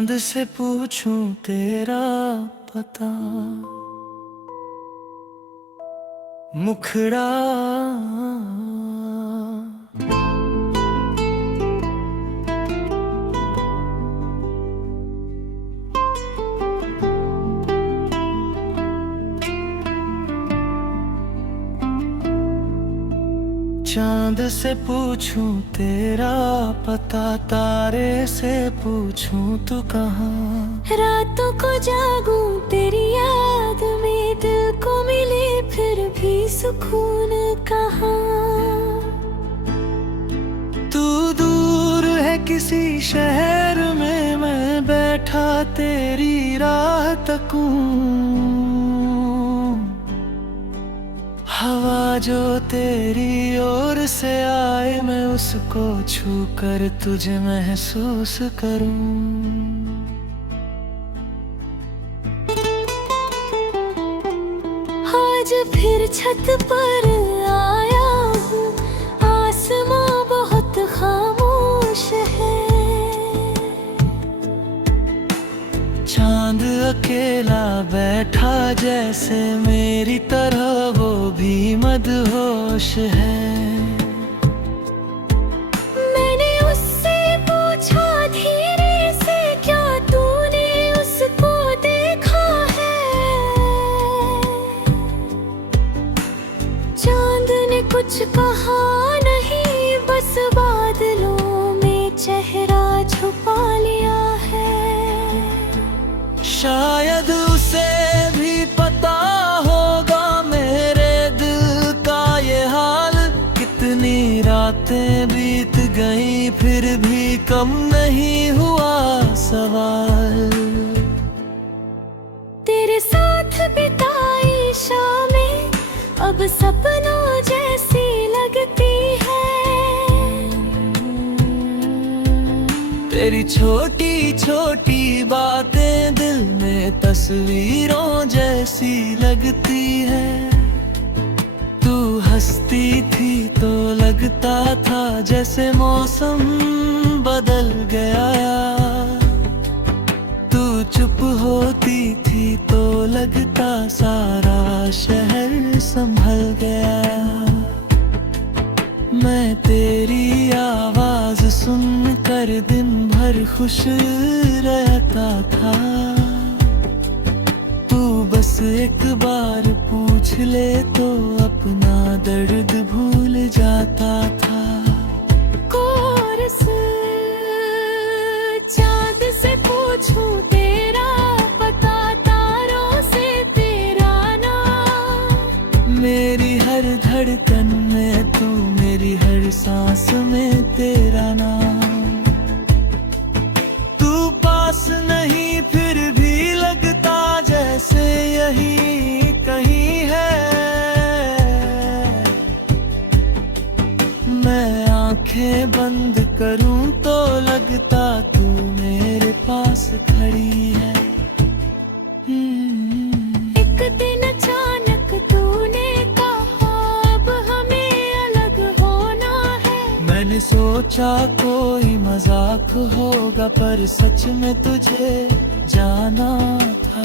चांद से पूछूं तेरा पता, मुखड़ा चांद से पूछूं तेरा पता, तारे से पूछूं तू कहाँ। रातों को जागूं तेरी याद में, दिल को मिले फिर भी सुकून कहाँ। तू दूर है किसी शहर में, मैं बैठा तेरी राह तकूं। हवा जो तेरी ओर से आए, मैं उसको छू कर तुझे महसूस करूं। आज फिर छत पर आया हूँ, आसमां बहुत खामोश है। चांद अकेला बैठा जैसे मेरी तरह, वो भी मदहोश है। मैंने उससे पूछा धीरे से, क्या तूने उसको देखा है। चांद ने कुछ कहा नहीं, बस बादलों में चेहरा छुपा लिया है। शायद उसे भी पता होगा मेरे दिल का ये हाल। कितनी रातें बीत गई फिर भी कम नहीं हुआ सवाल। तेरे साथ बिताई शामें अब सपनों जैसी लगती है। तेरी छोटी छोटी बातें दिल में तस्वीरों जैसी लगती है। तू हंसती थी तो लगता था जैसे मौसम बदल गया। तू चुप होती थी तो लगता सारा शहर संभल गया। मैं तेरी आवाज सुनकर दिन भर खुश रहता था। तू बस एक बार पूछ ले तो अपना दर्द भूल जाता था। कोरस चांद से पूछूं तेरा पता, तारों से तेरा नाम। मेरी हर धड़कन में तू, मेरी हर सांस में तेरा नाम। तू पास नहीं फिर भी लगता जैसे यही कहीं है। मैं आंखें बंद करूं तो लगता तू मेरे पास खड़ी है। एक दिन अचानक तूने कहा अब हमें अलग होना है। मैंने सोचा कोई मजाक होगा, पर सच में तुझे जाना था।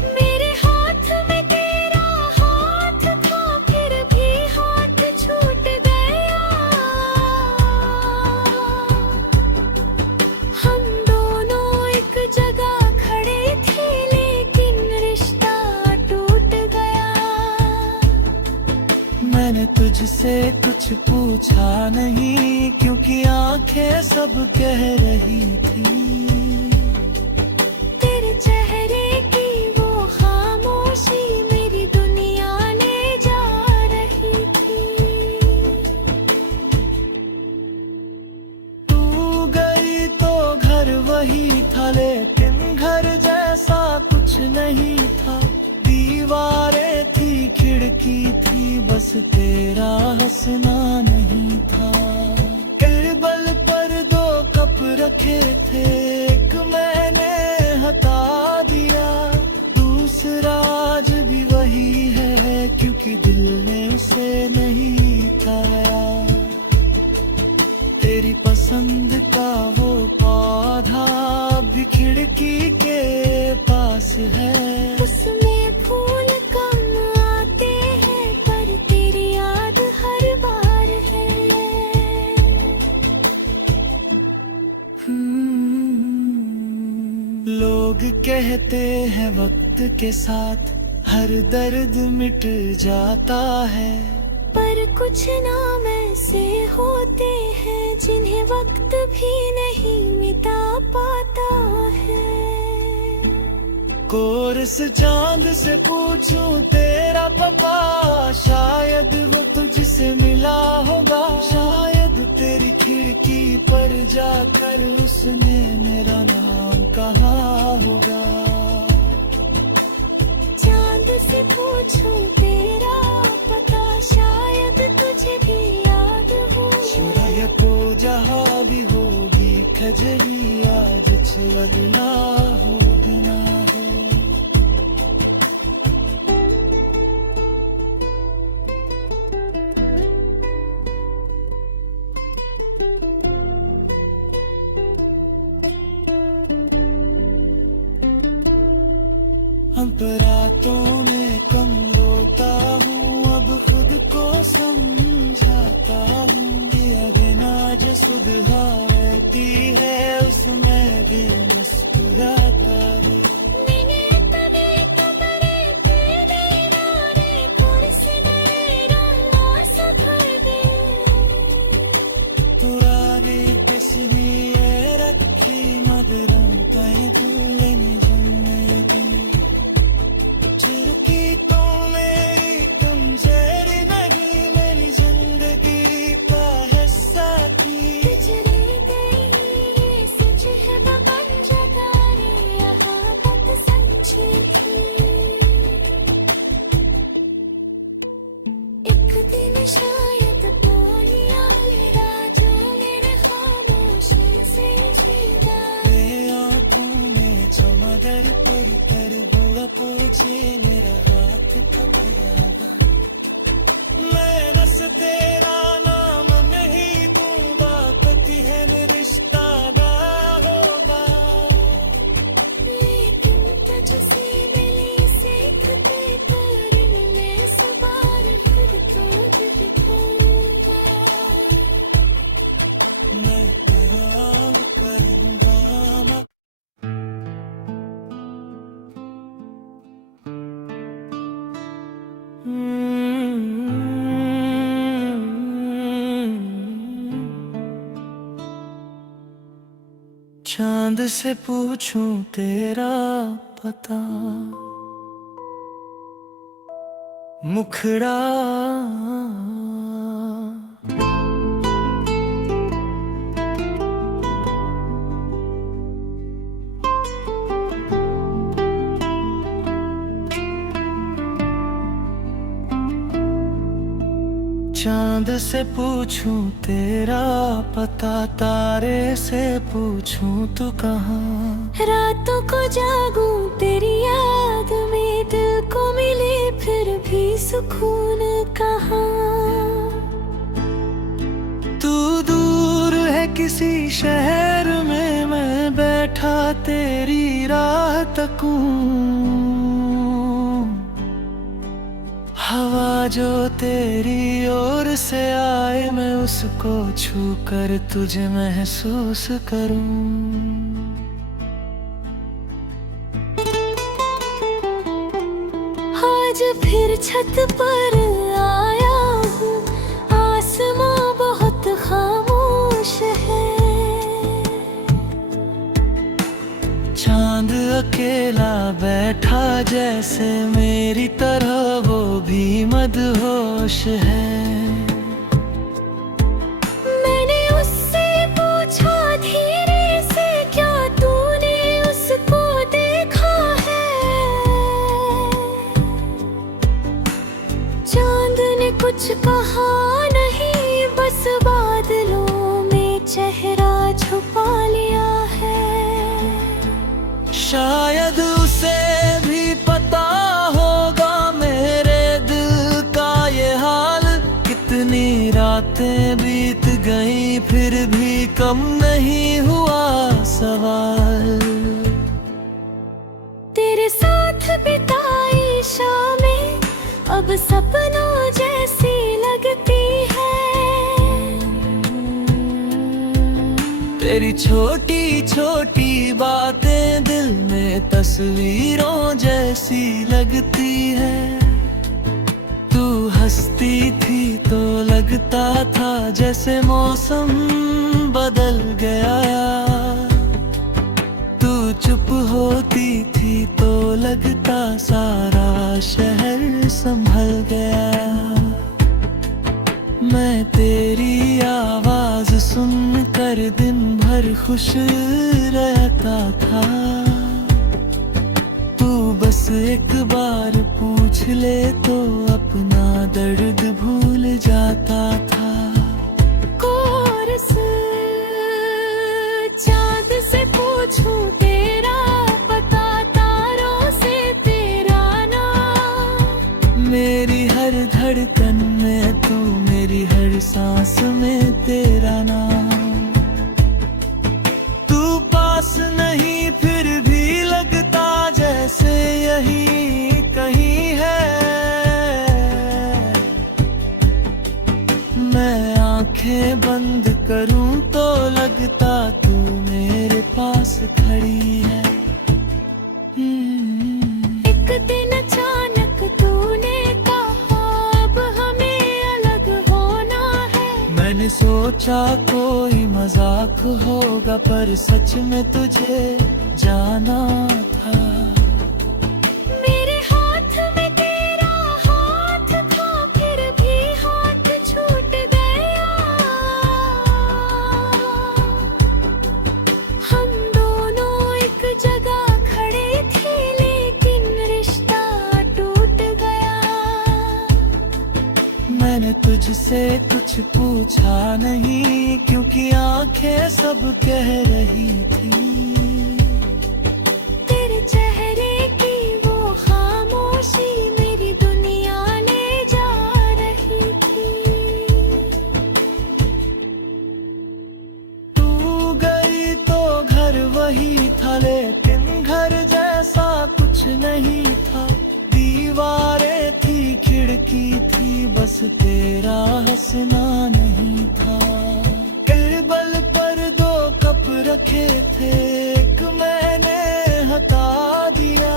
मेरे हाथ में तेरा हाथ था, फिर भी हाथ छूट गया। हम दोनों एक जगह खड़े थे, लेकिन रिश्ता टूट गया। मैंने तुझसे कुछ पूछा नहीं, क्योंकि आंखें सब कह रही थी। तेरे चेहरे की वो खामोशी मेरी दुनिया ले जा रही थी। तू गई तो घर वही था, लेकिन घर जैसा कुछ नहीं था। दीवारें थी, खिड़की थी, बस तेरा हंसना नहीं था। टेबल पर दो कप रखे थे, एक मैंने हटा दिया। दूसरा आज भी वही है, क्योंकि दिल ने उसे नहीं खाया। तेरी पसंद का वो पौधा भी खिड़की के पास है। उसमें फूल कम आते हैं पर तेरी याद हर बार है। लोग कहते हैं वक्त के साथ हर दर्द मिट जाता है, पर कुछ नाम ऐसे होते हैं जिन्हें वक्त भी नहीं मिटा पाता है। कोरस चांद से पूछूं तेरा पता, शायद वो तुझसे मिला होगा। शायद तेरी खिड़की पर जाकर उसने मेरा नाम कहा होगा। चांद से पूछूं तेरा पता, शायद तुझे भी याद हो। शुराय को जहाँ भी होगी खजली आज छलना हो बिना हो। हम तो रातों में कम रोता हूँ, अब खुद को समझाता हूँ कि अगना जो सुबह रहती है उसमें भी मुस्कुराता है। पुराने किसने ये रखी मगरों कहीं भूलें जिंदगी। झुरकी तो मेरी तुम जैसी नहीं, मेरी जिंदगी का हिस्सा थी। बिछड़ गई ये सच है बन जाता है, यहाँ तक समझी थी। एक दिन शायद कोई आएगा जो मेरे खामोशी से छीना। मेरी आँखों में चमक पर बुआ पूछे मेरा हाथ था बराबर। मैं बस तेरा नाम नहीं दूंगा, पति है रिश्ता होगा। लेकिन तुझसे मिली सीखते तारीफ में सवार खुद को दिखाऊंगा। मैं तेरा करूँगा। चांद से पूछूं तेरा पता, मुखड़ा चांद से पूछूं तेरा पता, तारे से पूछूं तू कहाँ। रातों को जागूं तेरी याद में, दिल को मिले फिर भी सुकून कहाँ। तू दूर है किसी शहर में, मैं बैठा तेरी राह तकूं। हवा जो तेरी ओर से आए मैं उसको छू कर तुझे महसूस करूं। आज फिर छत पर आया हूँ, आसमां बहुत खामोश है। चांद अकेला बैठा जैसे मेरी तरह वो भी मदहोश है। मैंने उससे पूछा धीरे से, क्या तूने उसको देखा है। चांद ने कुछ कहा नहीं, बस बादलों में चेहरा छुपा लिया है। शायद उसे भी पता होगा मेरे दिल का ये हाल। कितनी रातें बीत गई फिर भी कम नहीं हुआ सवाल। तेरे साथ बिताई शामें अब सपनों जैसी लगती है। तेरी छोटी छोटी बातें दिल में तस्वीरों जैसी लगती है। तू हंसती थी तो लगता था जैसे मौसम बदल गया। तू चुप होती थी तो लगता सारा शहर संभल गया। मैं तेरी आवाज सुनकर दिन भर खुश रहता था। तू बस एक बार पूछ ले तो अपना दर्द भूल जाता था। कोरस चाँद से पूछूं तेरा पता, तारों से तेरा नाम। मेरी हर धड़कन में तू, मेरी हर सांस में तेरा नाम। तू पास नहीं फिर भी लगता जैसे यही कहीं है। मैं आंखें बंद करूं तो लगता तू मेरे पास खड़ी है। एक दिन अचानक तूने कहा अब हमें अलग होना है। मैंने सोचा कोई मजाक होगा पर सच में तुझे जाना था। मेरे हाथ में तेरा हाथ था फिर भी हाथ छूट गया। हम दोनों एक जगह खड़े थे लेकिन रिश्ता टूट गया। मैंने तुझसे कुछ पूछा नहीं क्योंकि आंखें सब कह रही थी। तेरे चेहरे की वो खामोशी मेरी दुनिया ले जा रही थी। तू गई तो घर वही था लेकिन घर जैसा कुछ नहीं था। दीवारें थी खिड़की थी बस तेरा हंसना नहीं था। टेबल पर दो कप रखे थे, एक मैंने हटा दिया,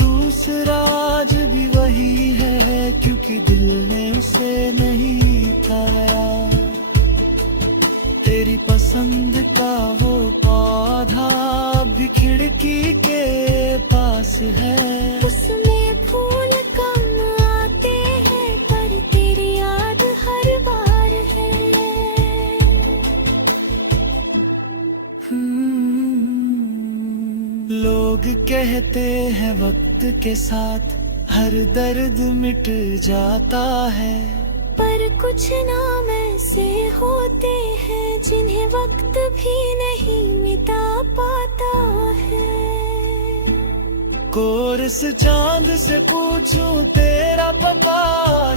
दूसरा आज भी वही है क्योंकि दिल ने उसे नहीं खाया। तेरी पसंद का वो पौधा भी खिड़की के पास है। उसमें फूल कम आते हैं पर तेरी याद हर बार है। लोग कहते हैं वक्त के साथ हर दर्द मिट जाता है। पर कुछ नाम ऐसे होते हैं जिन्हें वक्त भी नहीं मिटा पाता है। कोरस चांद से पूछूं तेरा पता,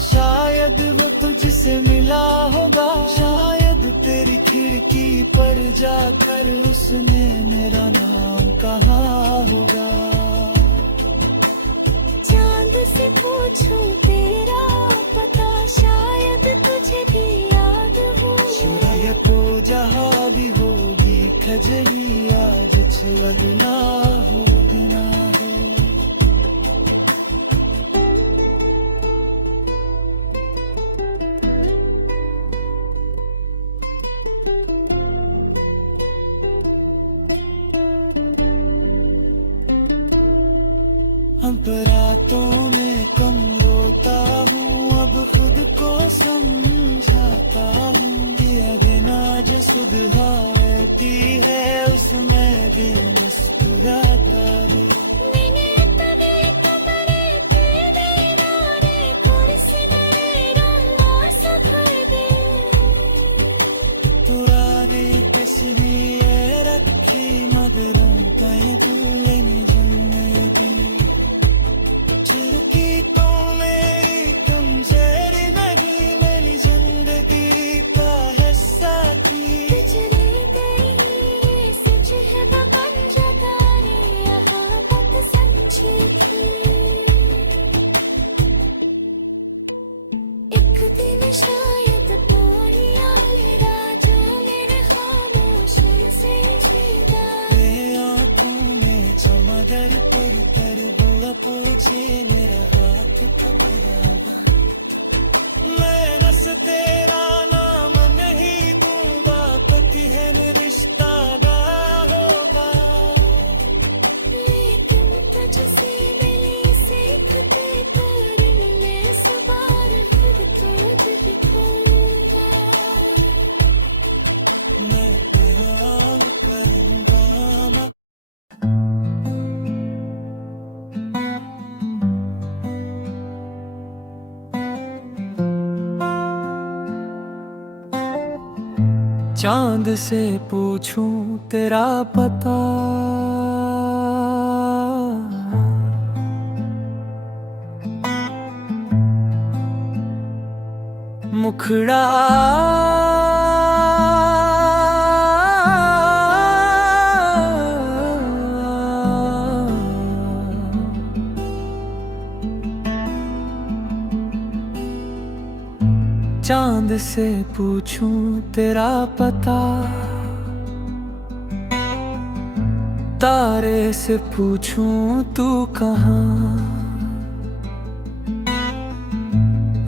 शायद वो तुझसे मिला होगा। शायद तेरी खिड़की पर जाकर उसने मेरा नाम कहा होगा। चांद से पूछूं तेरा पता, शायद तुझे भी याद हो। शुराय को जहाँ भी होगी खजली आज छवदना हो बिना हो। अब रातों में कम रोता हूँ, अब खुद को समझाता हूँ कि अगना जो सुधारती है उसमें गे मुस्कुराता रे। मैंने तेरे कमरे के दीवाने थोड़ी सी नए रंगों से भर दे। पुराने तस्वीरें रखी मगरों कहीं भूले नहीं जन्म दी। खिड़की तो मेरी तुमसे नहीं, मेरी जिंदगी का हिस्सा थी। बिछड़ी गई ये सच है वो बन तुझे मेरा हाथ पकड़ा, मैं नस तेरा नाम नहीं दूंगा, पति है रिश्ता होगा। लेकिन तुझसे मिली सीखते करने सवार फिर तो दिखाऊंगा। मैं तेरा करूंगा मैं। चांद से पूछूं तेरा पता, मुखड़ा चांद से पूछूं तेरा पता, तारे से पूछूं तू कहाँ,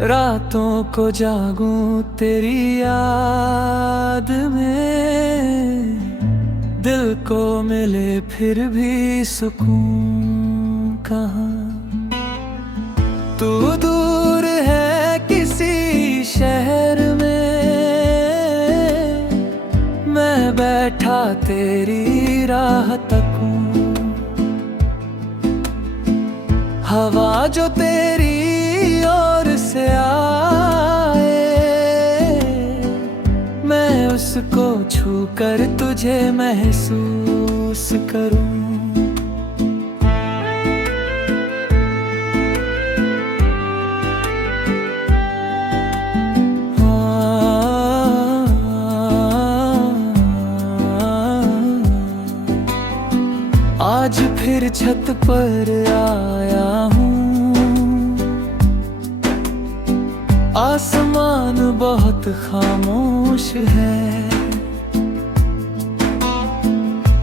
रातों को जागूं तेरी याद में, दिल को मिले फिर भी सुकून कहाँ। तू दूर है किसी शहर में, मैं बैठा तेरी राह तकूं, हवा जो तेरी ओर से आए, मैं उसको छू कर तुझे महसूस करूं। आज फिर छत पर आया हूँ, आसमान बहुत खामोश है,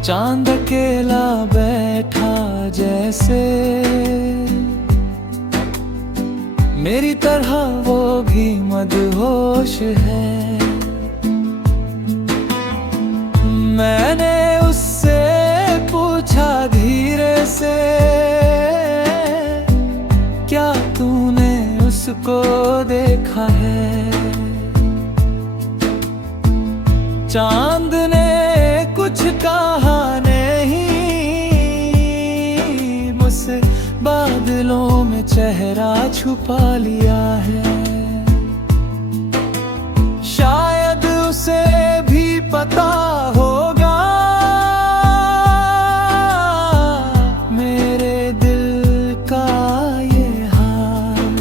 चांद अकेला बैठा जैसे, मेरी तरह वो भी मदहोश है। मैंने उससे पूछा धीरे से, क्या तूने उसको देखा है? चांद ने कुछ कहा नहीं, मुझसे बादलों में चेहरा छुपा लिया है। शायद उसे भी पता होगा मेरे दिल का ये हाल,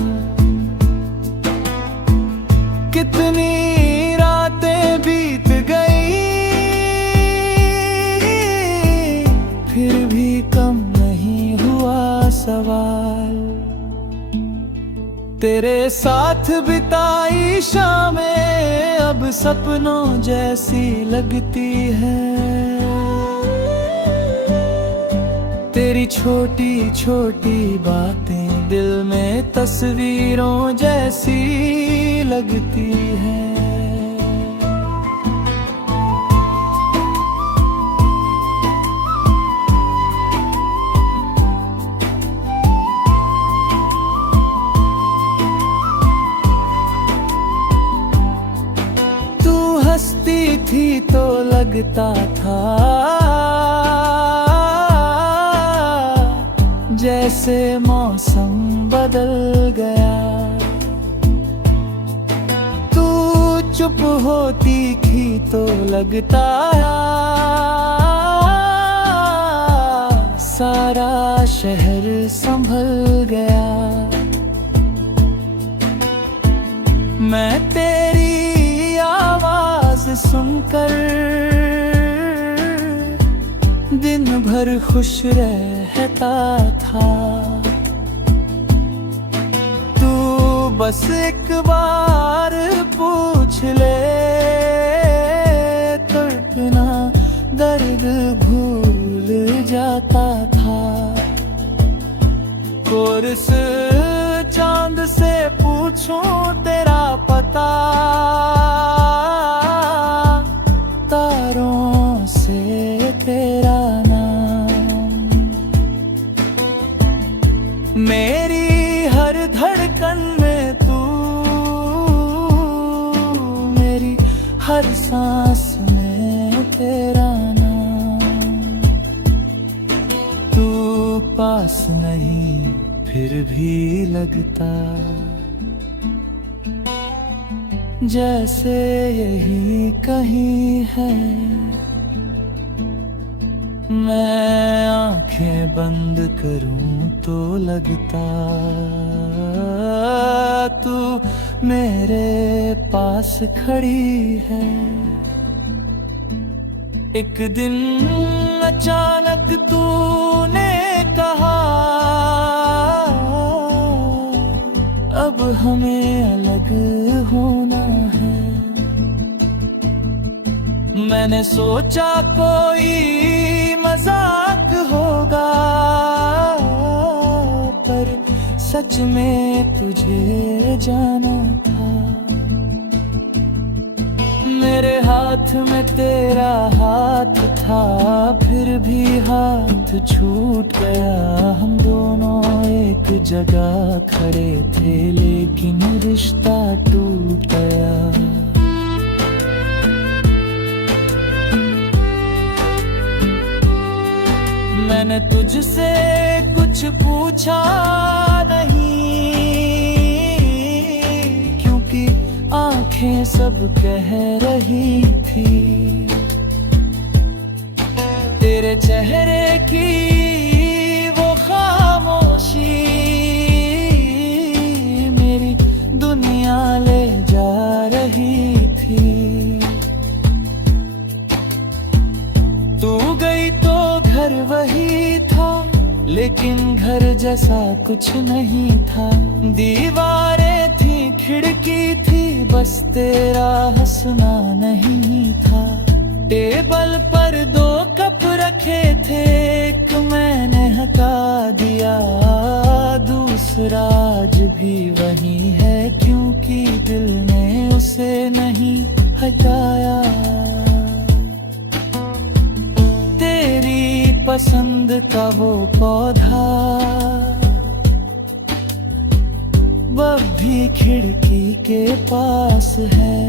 कितनी रातें बीत गई फिर भी कम नहीं हुआ सवाल। तेरे साथ बिताई शामें अब सपनों जैसी लगती है, तेरी छोटी छोटी बातें दिल में तस्वीरों जैसी लगती है। हंसती थी तो लगता था जैसे मौसम बदल गया, तू चुप होती थी तो लगता सारा शहर संभल गया। मैं तेरी आवाज सुनकर दिन भर खुश रहता था, तू बस एक बार पूछ ले तो इतना दर्द भूल जाता था। को इस चांद से पूछूं तेरा पता, तारों से तेरा नाम। मेरी हर धड़कन में तू, मेरी हर सांस में तेरा नाम। तू पास नहीं फिर भी लगता, जैसे यही कहीं है। मैं आंखें बंद करूं तो लगता तू मेरे पास खड़ी है। एक दिन अचानक तूने कहा, अब हमें अलग होना है। मैंने सोचा कोई मजाक होगा, पर सच में तुझे जाना था। मेरे हाथ में तेरा हाथ था, फिर भी हाथ छूट गया। हम दोनों एक जगह खड़े थे, लेकिन रिश्ता टूट गया। मैंने तुझसे कुछ पूछा नहीं, क्योंकि आंखें सब कह रही थी। तेरे चेहरे की वो खामोशी मेरी दुनिया ले जा रही थी। तू गई तो घर वही था, लेकिन घर जैसा कुछ नहीं था। दीवारें थी, खिड़की थी, बस तेरा हंसना नहीं था। टेबल पर 2 कप रखे थे, एक मैंने हटा दिया, दूसरा आज भी वही है, क्योंकि दिल ने उसे नहीं हटाया। तेरी पसंद का वो पौधा अब भी खिड़की के पास है।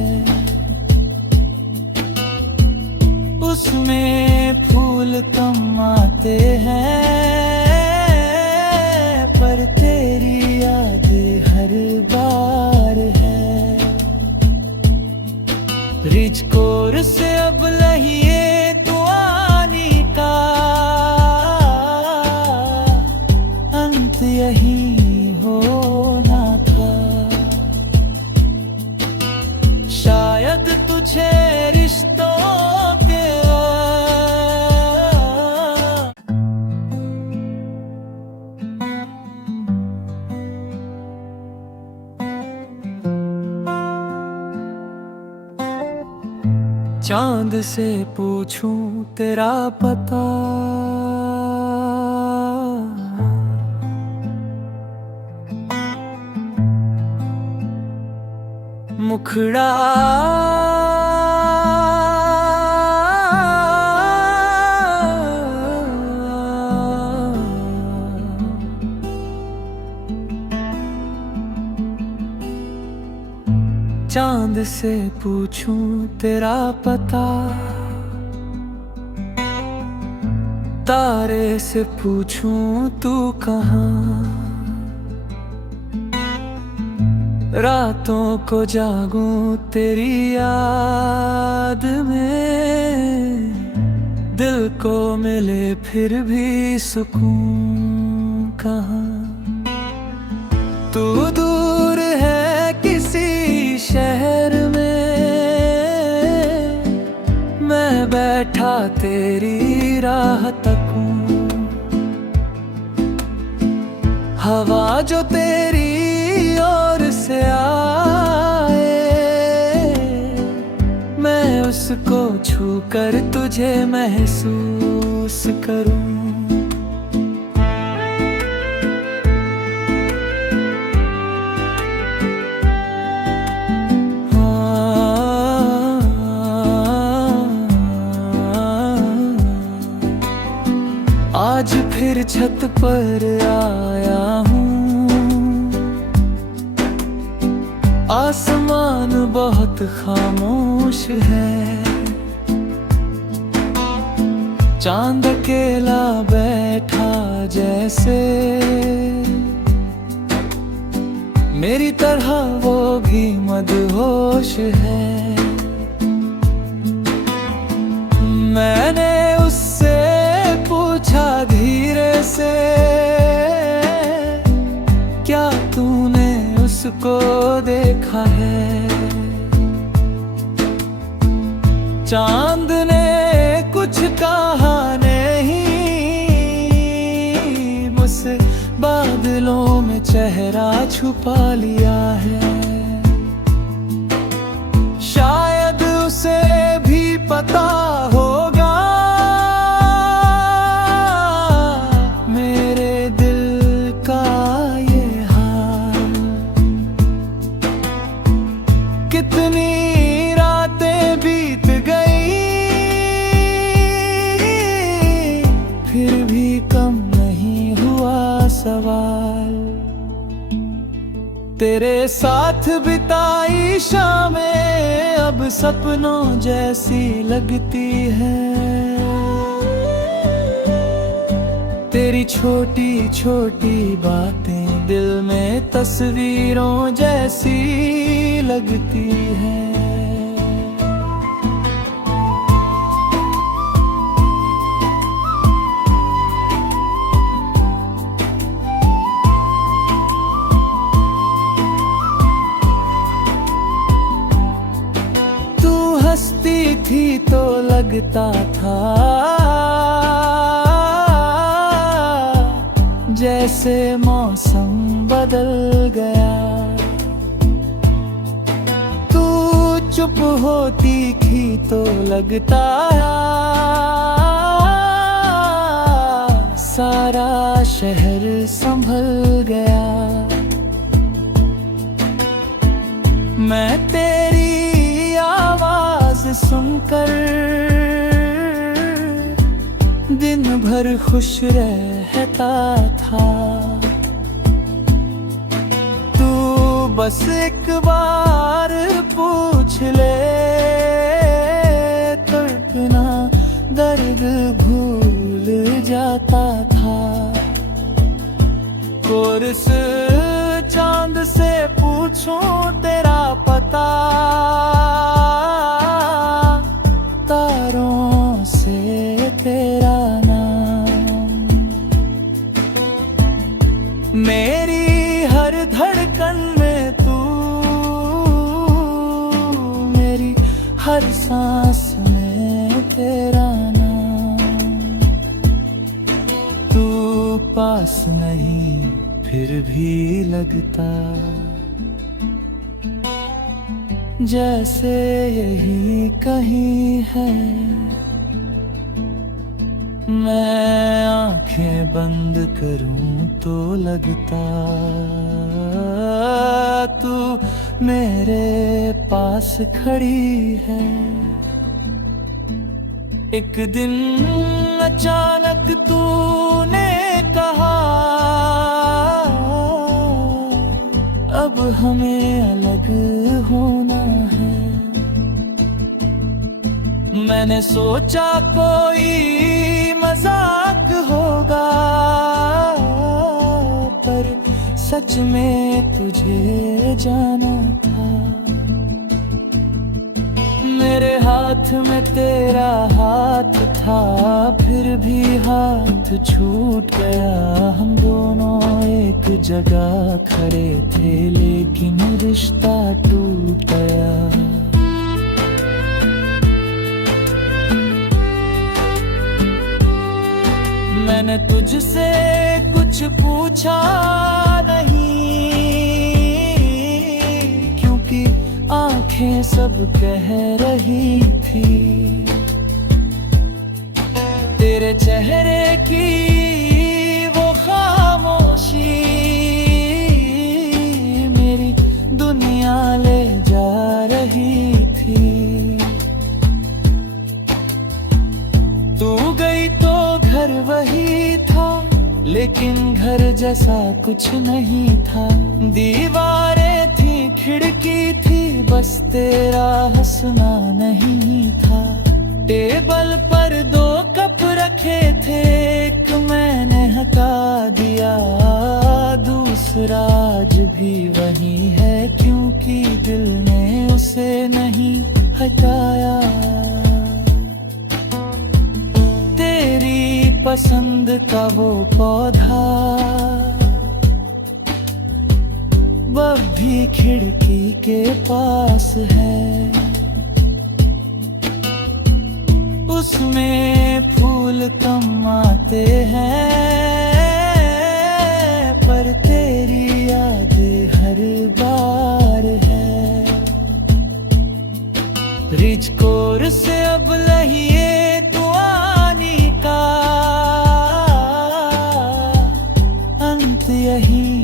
उसमें फूल कम आते हैं, पर तेरी याद हर बार है। रिच कोर से अब लहिए तू आनी का, अंत यही होना था। शायद तुझे रिश्तों के चांद से पूछूं तेरा पता, मुखड़ा चांद से पूछूं तेरा पता, तारे से पूछूं तू कहाँ। रातों को जागूं तेरी याद में, दिल को मिले फिर भी सुकून कहाँ। तू दूर है किसी शहर में, मैं बैठा तेरी राह तकूं। हवा जो तेरी ओर से आए, मैं उसको छू कर तुझे महसूस करूं। फिर छत पर आया हूँ। आसमान बहुत खामोश है, चांद अकेला बैठा जैसे मेरी तरह वो भी मदहोश है। मैंने उससे पूछा धीरे से, क्या तूने उसको देखा है? चांद ने कुछ कहा नहीं, बस बादलों में चेहरा छुपा लिया है। शायद उसे भी पता होगा मेरे दिल का ये हाल। कितनी रातें बीत गई, फिर भी कम नहीं हुआ सवाल। तेरे साथ बिताई शामें अब सपनों जैसी लगती है। तेरी छोटी छोटी बातें दिल में तस्वीरों जैसी लगती है। हंसती थी तो लगता था जैसे मौसम बदल गया। तू चुप होती थी तो लगता सारा शहर संभल गया। मैं तेरी आवाज सुनकर दिन भर खुश रहता था। तू बस एक बार पूछ ले तो इतना दर्द भूल जाता था। कोरस चांद से पूछूं तेरा पता, तारों से तेरा नाम। मेरी हर धड़कन में तू, मेरी हर सांस में तेरा नाम। तू पास नहीं फिर भी लगता जैसे यही कहीं है। मैं आंखें बंद करूं तो लगता तू मेरे पास खड़ी है। एक दिन अचानक तूने कहा अब हमें अलग होना है। मैंने सोचा कोई मजाक होगा, पर सच में तुझे जाना था। मेरे हाथ में तेरा हाथ था, फिर भी हाथ छूट गया। हम दोनों एक जगह खड़े थे, लेकिन रिश्ता टूट गया। मैंने तुझसे कुछ पूछा नहीं, क्योंकि आंखें सब कह रही थी। तेरे चेहरे की वो खामोशी मेरी दुनिया ले जा रही थी। तू गई तो घर वही था, लेकिन घर जैसा कुछ नहीं था। दीवारें थी, खिड़की थी, बस तेरा हंसना नहीं था। टेबल पर 2 कप रखे थे, एक मैंने हटा दिया, दूसरा आज भी वही है, क्योंकि दिल ने उसे नहीं हटाया। तेरी पसंद का वो पौधा अब भी खिड़की के पास है, उसमें फूल कम आते हैं, पर तेरी याद हर बार है। रिच कोर्स अब लहिए तू आनी का, अंत यही